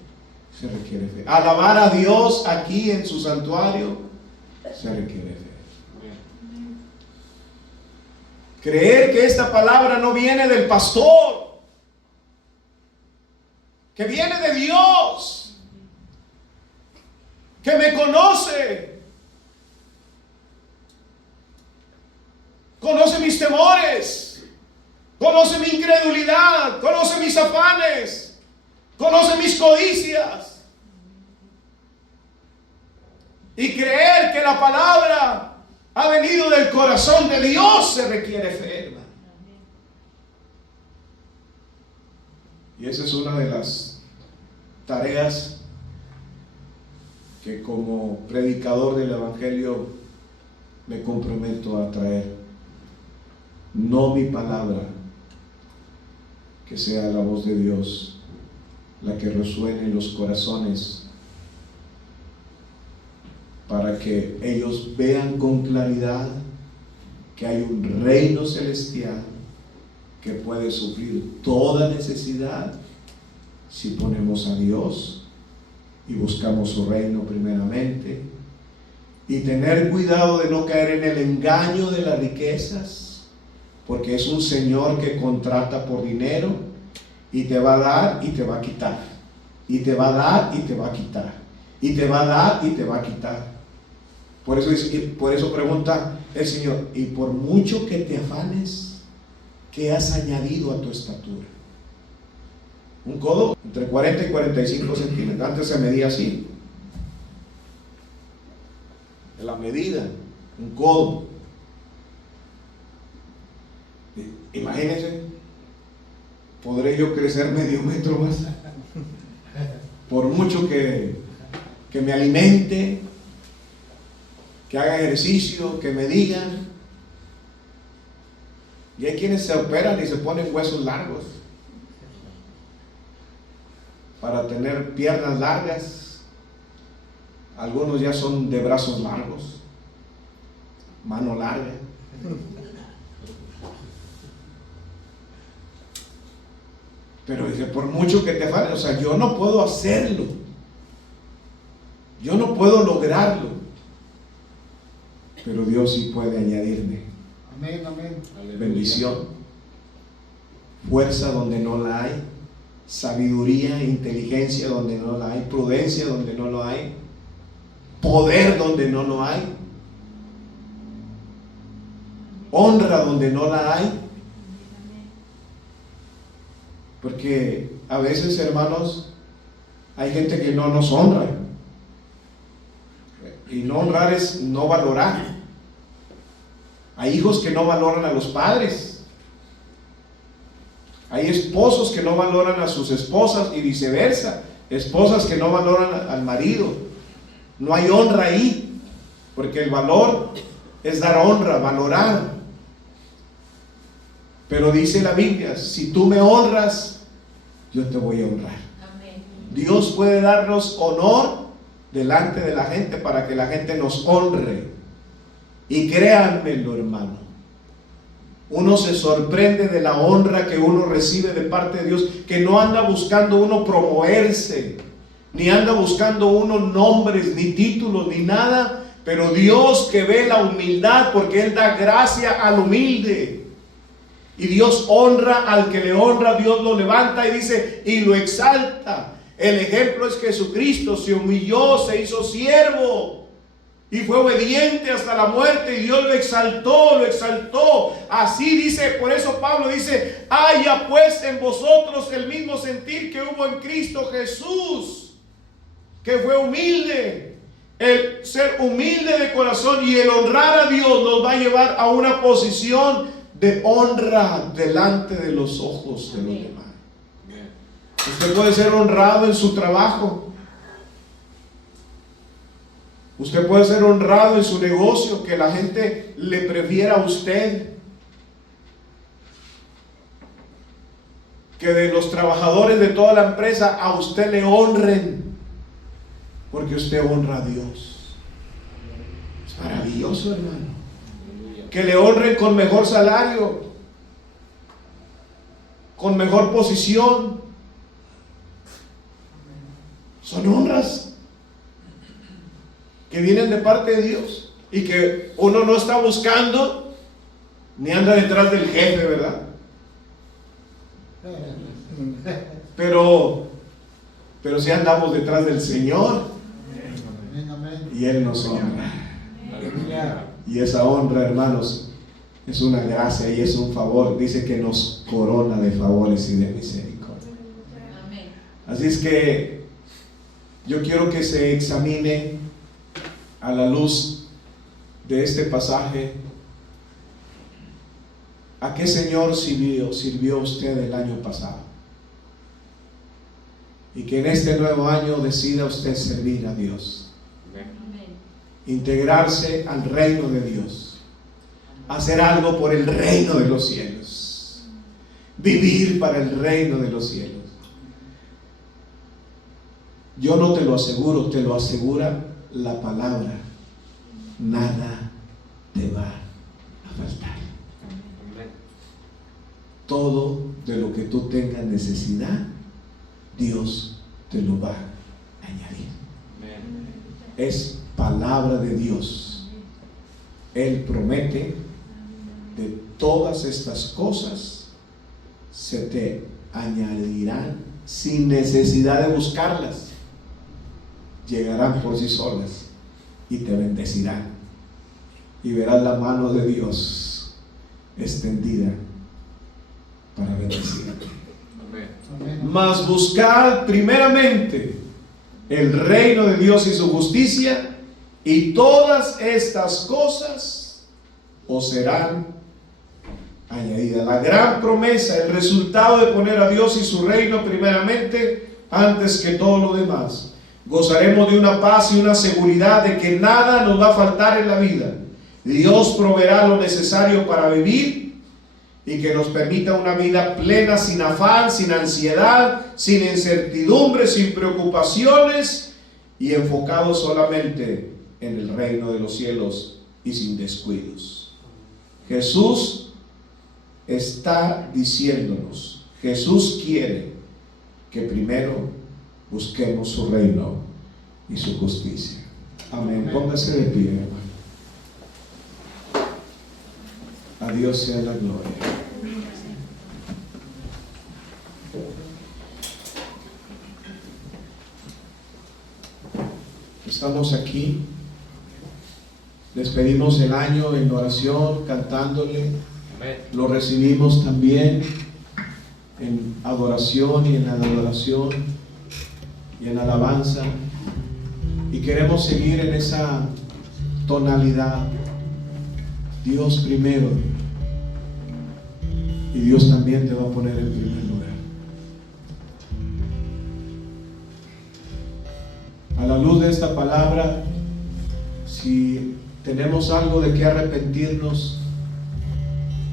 se requiere fe. Alabar a Dios aquí en su santuario se requiere fe. Creer que esta palabra no viene del pastor, que viene de Dios, que me conoce, conoce mis temores, conoce mi incredulidad, conoce mis afanes, conoce mis codicias. Y creer que la palabra ha venido del corazón de Dios se requiere fe, hermano. Y esa es una de las tareas que como predicador del Evangelio me comprometo a traer. No mi palabra, que sea la voz de Dios la que resuene en los corazones, para que ellos vean con claridad que hay un reino celestial que puede suplir toda necesidad si ponemos a Dios y buscamos su reino primeramente, y tener cuidado de no caer en el engaño de las riquezas, porque es un Señor que contrata por dinero y te va a dar y te va a quitar, y te va a dar y te va a quitar, y te va a dar y te va a quitar. Por eso pregunta el Señor, y por mucho que te afanes, ¿qué has añadido a tu estatura? Un codo entre 40 y 45 centímetros. Antes se medía así. En la medida, un codo. Imagínense, ¿podré yo crecer medio metro más? Por mucho que me alimente, que haga ejercicio, que me digan. Y hay quienes se operan y se ponen huesos largos para tener piernas largas. Algunos ya son de brazos largos, mano larga. Pero dice, por mucho que te falte, o sea, yo no puedo hacerlo, yo no puedo lograrlo, pero Dios sí puede añadirme. Amén, amén. Bendición, fuerza donde no la hay, sabiduría, inteligencia donde no la hay, prudencia donde no lo hay, poder donde no lo hay, honra donde no la hay. Porque a veces, hermanos, hay gente que no nos honra. Y no honrar es no valorar. Hay hijos que no valoran a los padres. Hay esposos que no valoran a sus esposas y viceversa. Esposas que no valoran al marido. No hay honra ahí. Porque el valor es dar honra, valorar. Pero dice la Biblia, si tú me honras, yo te voy a honrar. Amén. Dios puede darnos honor delante de la gente para que la gente nos honre. Y créanmelo, hermano, uno se sorprende de la honra que uno recibe de parte de Dios, que no anda buscando uno promoverse, ni anda buscando uno nombres, ni títulos, ni nada, pero Dios que ve la humildad, porque Él da gracia al humilde. Y Dios honra al que le honra, Dios lo levanta y dice, y lo exalta. El ejemplo es Jesucristo, se humilló, se hizo siervo y fue obediente hasta la muerte, y Dios lo exaltó, lo exaltó. Así dice, por eso Pablo dice, haya pues en vosotros el mismo sentir que hubo en Cristo Jesús, que fue humilde. El ser humilde de corazón y el honrar a Dios nos va a llevar a una posición de honra delante de los ojos de los demás. Usted puede ser honrado en su trabajo. Usted puede ser honrado en su negocio, que la gente le prefiera a usted. Que de los trabajadores de toda la empresa a usted le honren, porque usted honra a Dios. Es maravilloso, hermano. Que le honren con mejor salario, con mejor posición. Son honras que vienen de parte de Dios y que uno no está buscando ni anda detrás del jefe, ¿verdad? Pero sí andamos detrás del Señor y Él nos honra. Y esa honra, hermanos, es una gracia y es un favor. Dice que nos corona de favores y de misericordia. Así es que yo quiero que se examine a la luz de este pasaje a qué Señor sirvió usted el año pasado, y que en este nuevo año decida usted servir a Dios. Integrarse al reino de Dios, hacer algo por el reino de los cielos, vivir para el reino de los cielos. Yo no te lo aseguro, te lo asegura la palabra. Nada te va a faltar. Todo de lo que tú tengas necesidad, Dios te lo va a añadir. Es palabra de Dios. Él promete, de todas estas cosas se te añadirán sin necesidad de buscarlas. Llegarán por sí solas y te bendecirán, y verás la mano de Dios extendida para bendecir. Mas buscad primeramente el reino de Dios y su justicia, y todas estas cosas os serán añadidas. La gran promesa, el resultado de poner a Dios y su reino primeramente antes que todo lo demás. Gozaremos de una paz y una seguridad de que nada nos va a faltar en la vida. Dios proveerá lo necesario para vivir y que nos permita una vida plena, sin afán, sin ansiedad, sin incertidumbre, sin preocupaciones y enfocado solamente en el reino de los cielos y sin descuidos. Jesús está diciéndonos, Jesús quiere que primero busquemos su reino y su justicia. Amén. Póngase de pie, hermano. A Dios sea la gloria. Estamos aquí. Despedimos el año en oración, cantándole. Lo recibimos también en adoración y en adoración y en alabanza. Y queremos seguir en esa tonalidad. Dios primero. Y Dios también te va a poner en primer lugar. A la luz de esta palabra, si tenemos algo de que arrepentirnos,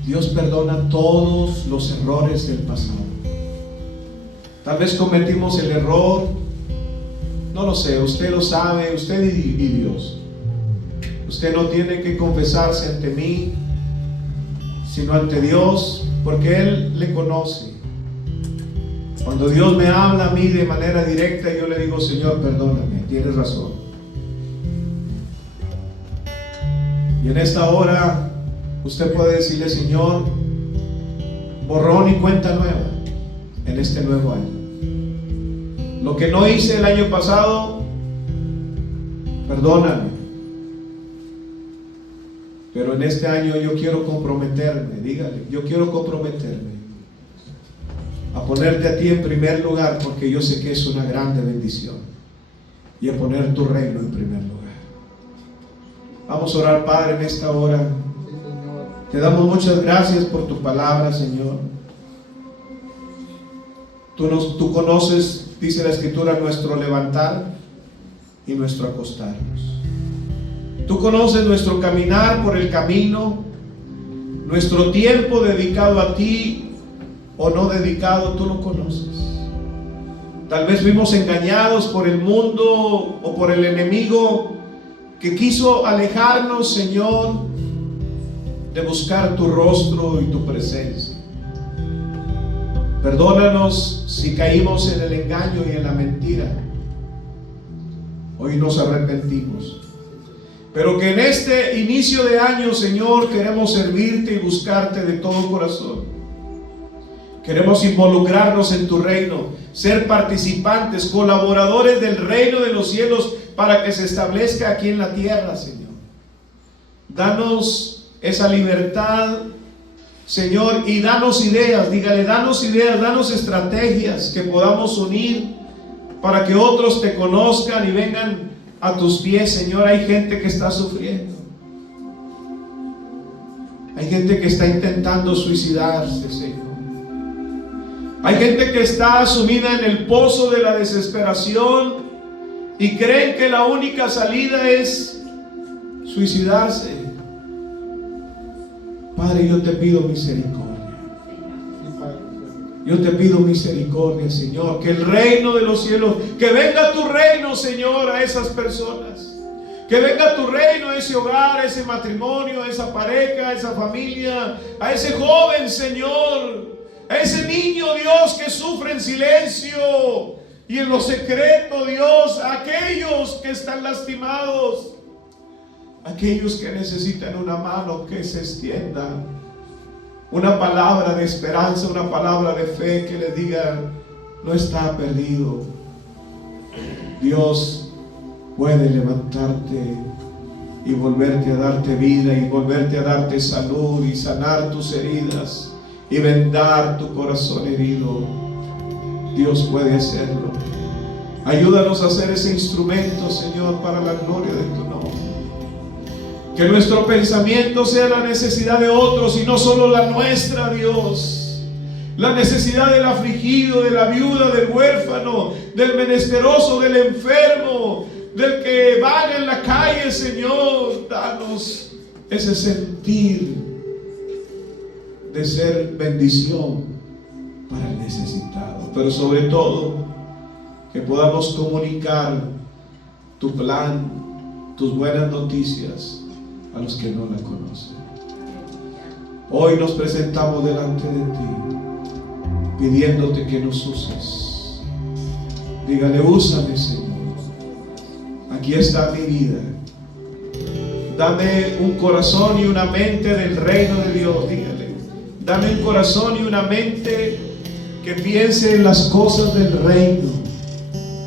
Dios perdona todos los errores del pasado. Tal vez cometimos el error, no lo sé, usted lo sabe, usted y Dios. Usted no tiene que confesarse ante mí, sino ante Dios, porque Él le conoce. Cuando Dios me habla a mí de manera directa, yo le digo, Señor, perdóname, tienes razón. Y en esta hora usted puede decirle, Señor, borrón y cuenta nueva en este nuevo año. Lo que no hice el año pasado, perdóname. Pero en este año yo quiero comprometerme, dígale, yo quiero comprometerme a ponerte a ti en primer lugar, porque yo sé que es una grande bendición, y a poner tu reino en primer lugar. Vamos a orar, Padre, en esta hora. Te damos muchas gracias por tu palabra, Señor. Tú conoces, dice la Escritura, nuestro levantar y nuestro acostarnos. Tú conoces nuestro caminar por el camino, nuestro tiempo dedicado a ti o no dedicado, tú lo conoces. Tal vez fuimos engañados por el mundo o por el enemigo que quiso alejarnos, Señor, de buscar tu rostro y tu presencia. Perdónanos si caímos en el engaño y en la mentira. Hoy nos arrepentimos. Pero que en este inicio de año, Señor, queremos servirte y buscarte de todo corazón. Queremos involucrarnos en tu reino, ser participantes, colaboradores del reino de los cielos para que se establezca aquí en la tierra, Señor. Danos esa libertad, Señor, y danos ideas, dígale, danos ideas, danos estrategias que podamos unir para que otros te conozcan y vengan a tus pies, Señor. Hay gente que está sufriendo. Hay gente que está intentando suicidarse, Señor. Hay gente que está sumida en el pozo de la desesperación y creen que la única salida es suicidarse. Padre, yo te pido misericordia. Yo te pido misericordia, Señor, que el reino de los cielos, que venga tu reino, Señor, a esas personas. Que venga tu reino a ese hogar, a ese matrimonio, a esa pareja, a esa familia, a ese joven, Señor, a ese niño, Dios, que sufre en silencio y en lo secreto, Dios, a aquellos que están lastimados, aquellos que necesitan una mano que se extienda, una palabra de esperanza, una palabra de fe que les diga, no está perdido. Dios puede levantarte y volverte a darte vida y volverte a darte salud y sanar tus heridas y vendar tu corazón herido. Dios puede hacerlo. Ayúdanos a ser ese instrumento, Señor, para la gloria de tu nombre. Que nuestro pensamiento sea la necesidad de otros y no solo la nuestra, Dios. la necesidad del afligido, de la viuda, del huérfano, del menesteroso, del enfermo, del que vaga en la calle, Señor. Danos ese sentir de ser bendición para el necesitado, pero sobre todo que podamos comunicar tu plan, tus buenas noticias a los que no la conocen. Hoy nos presentamos delante de ti, pidiéndote que nos uses. Dígale, úsame, Señor. Aquí está mi vida. Dame un corazón y una mente del reino de Dios. Dígale, dame un corazón y una mente que piense en las cosas del reino.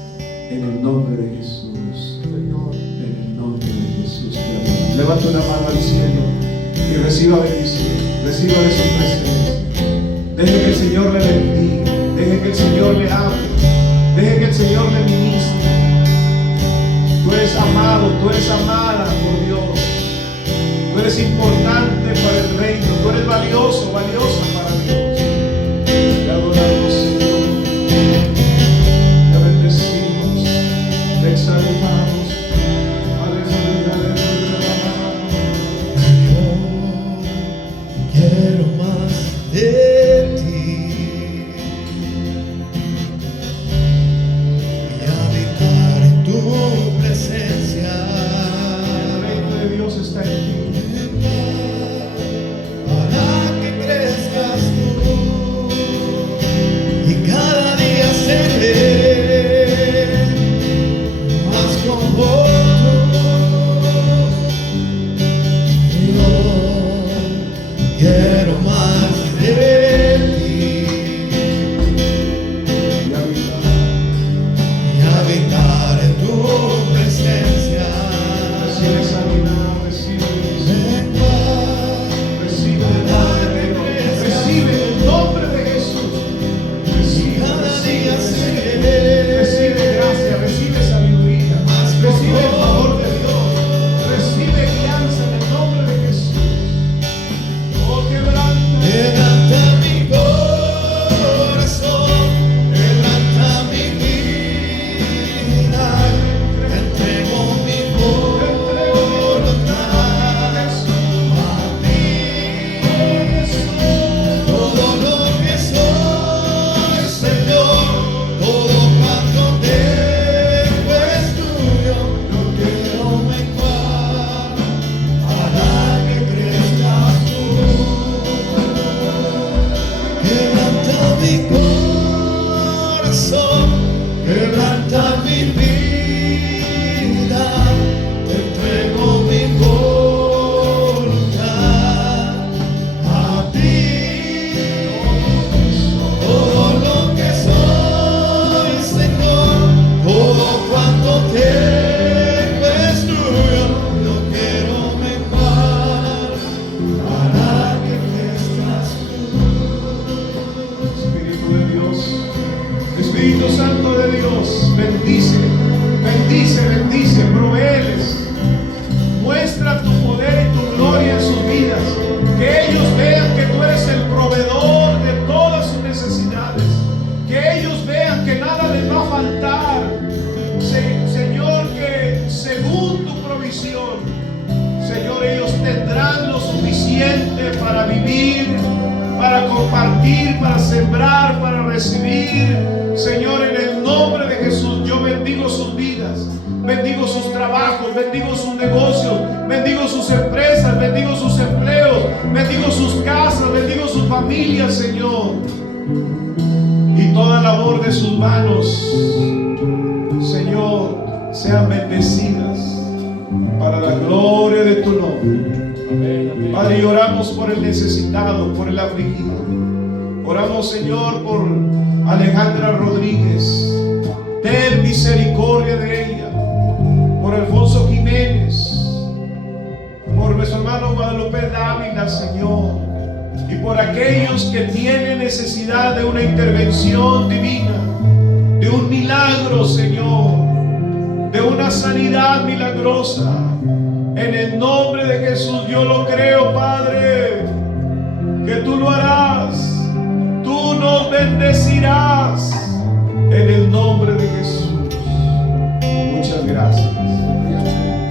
En el nombre de Jesús. En el nombre de Jesús. Levanta una mano al cielo y reciba bendición. Reciba de su presencia. Deje que el Señor le bendiga. Deje que el Señor le hable. Deje que el Señor le ministre. Tú eres amado, tú eres amada por Dios. Tú eres importante para el reino. Tú eres valioso, valiosa para Dios. Te adoramos, Señor. Te bendecimos. Te exaltamos. Aleluya, aleluya. Quiero más de ti y habitar en tu presencia. El reino de Dios está en ti. Para que crezcas tú y cada día seré más como tú. Quiero más de ti y habitar en tu presencia. Recibe sanidad, recibe bendición. Recibe el nombre de Jesús. Recibe, recibe gracia, recibe sabiduría, recibe el favor de Dios, recibe guianza en el nombre de Jesús. Oh, Quebranta mi corazón, quebranta mi vida, te entrego mi voluntad a ti. Todo lo que soy, Señor, todo cuanto tengo es tuyo. No quiero menguar para que crezcas tú. Quebranta mi corazón, quebranta mi vida, te entrego mi voluntad a ti. Todo lo que soy, Señor, todo cuanto tengo es tuyo. No quiero menguar para que crezcas tú. Espíritu de Dios, Espíritu Santo de Dios, bendice, bendice, bendice, provéeles. Muestra tu poder y tu gloria en sus vidas. Que ellos vean que tú eres el proveedor de todas sus necesidades. Que ellos vean que nada les va a faltar. Señor, que según tu provisión, Señor, ellos tendrán lo suficiente para vivir, para compartir, para sembrar, para recibir. Señor, en el nombre de Jesús, yo bendigo sus vidas, bendigo sus trabajos, bendigo sus negocios, bendigo sus empresas, bendigo sus empleos, bendigo sus casas, bendigo sus familias, Señor. Y toda labor de sus manos, Señor, sean bendecidas para la gloria de tu nombre. Padre, y oramos por el necesitado, por el afligido. Oramos, Señor, por Alejandra Rodríguez. Ten misericordia de ella. Por Alfonso Jiménez. Por nuestro hermano Guadalupe Dávila, Señor. Y por aquellos que tienen necesidad de una intervención divina, de un milagro, Señor, de una sanidad milagrosa. En el nombre de Jesús yo lo creo, Padre, que tú lo harás. Tú no bendecirás en el nombre de Jesús. Muchas gracias.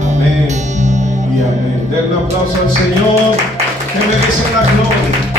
Amén y amén. Den un aplauso al Señor, que merece la gloria.